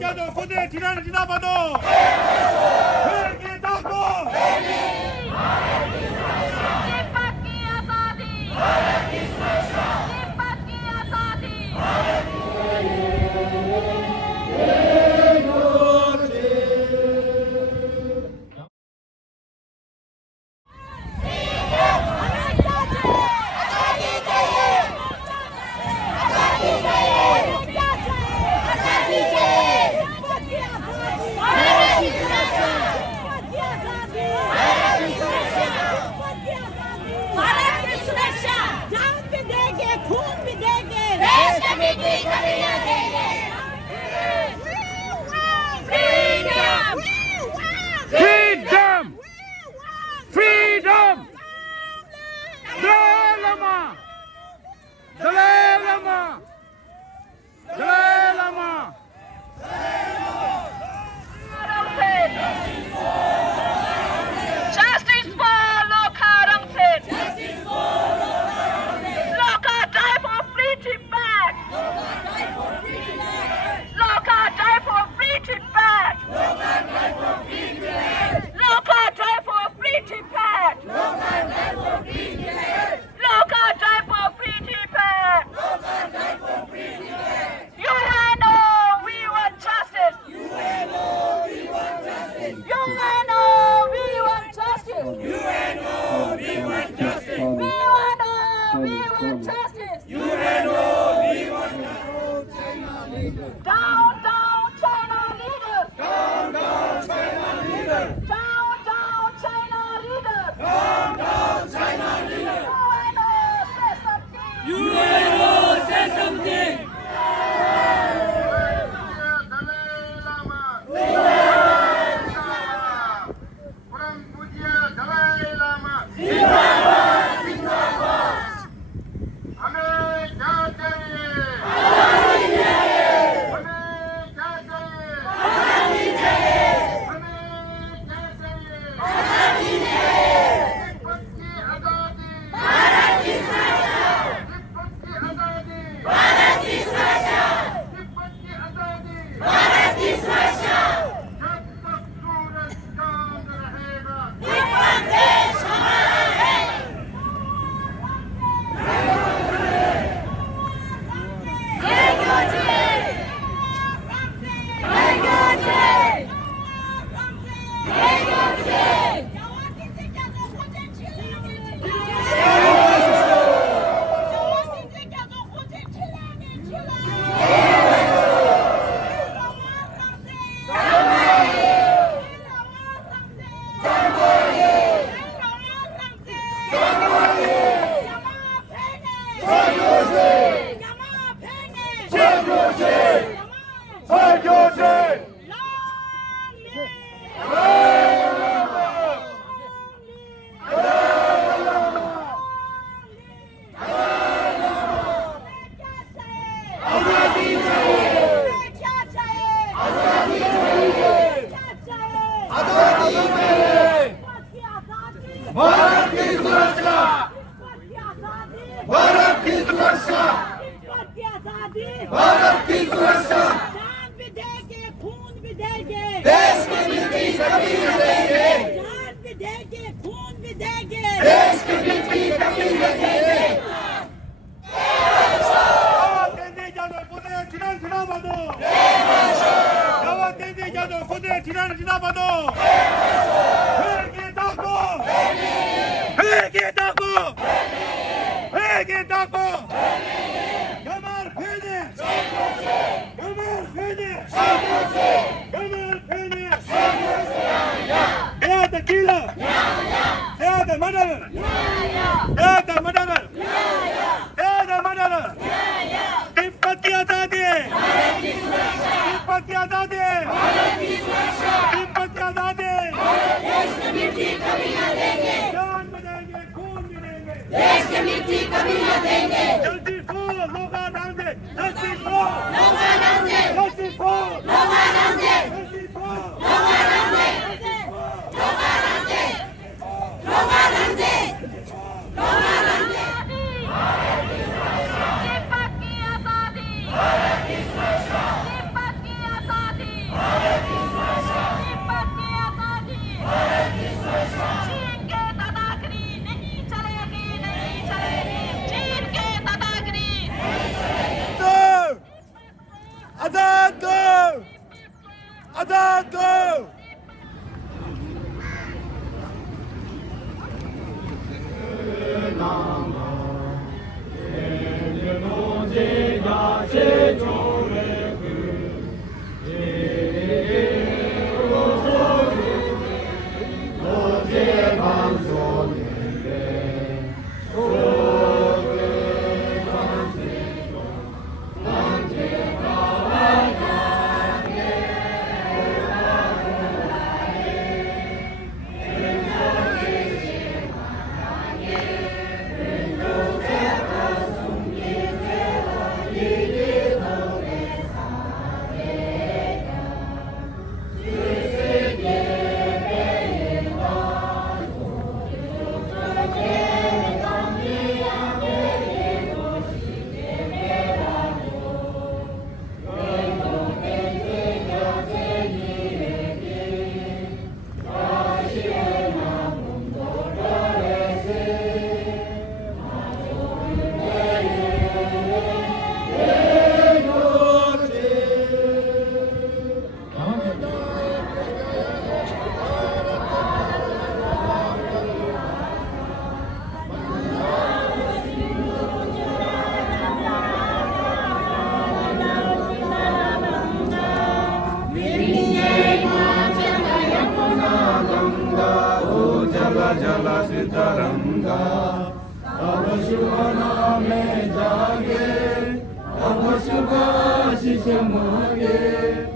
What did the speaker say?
जादो खुदे ठिरान जिंदाबादो फिर की ताको दीपक की आजादी दीपक की आजादी freedom freedom Dalai Lama Dalai Lama Dalai Lama Justice for Lokha Rangsit. Lokha die for free Tibet. Lokha die for free Tibet. Lokha die for free Tibet. Lokha die for free Tibet. UNO, we want justice. UNO, we want justice. UNO, we want justice. UNO, we want justice. UNO, we want justice. Down, down, China leaders. Down, down, China leaders. Down, down, China leaders. Down, down, China leaders. UNO, say something. Bharat की सुरक्षा भारत की सुरक्षा भारत की सुरक्षा जान भी देंगे खून भी देंगे देश की मिट्टी कभी न देंगे जान भी देंगे खून भी देंगे देश की मिट्टी कभी न देंगे the killer. They are the murderer. They are the murderer. They are the murderer. Tibet की आजादी तिब्बत की आजादी तिब्बत की आजादी जान भी देंगे खून भी देंगे देश की मिट्टी कभी न देंगे जस्टिस फॉर लोका नांदे जस्टिस फॉर लोका नांदे जस्टिस फॉर लोका नांदे जस्टिस फॉर लोका नांदे लोका नांदे लोका नांदे लोका नांदे दीपक की आजादी दीपक की आजादी तिरंगा अब शुभ नामे जागे अब शुभ आशीष मांगे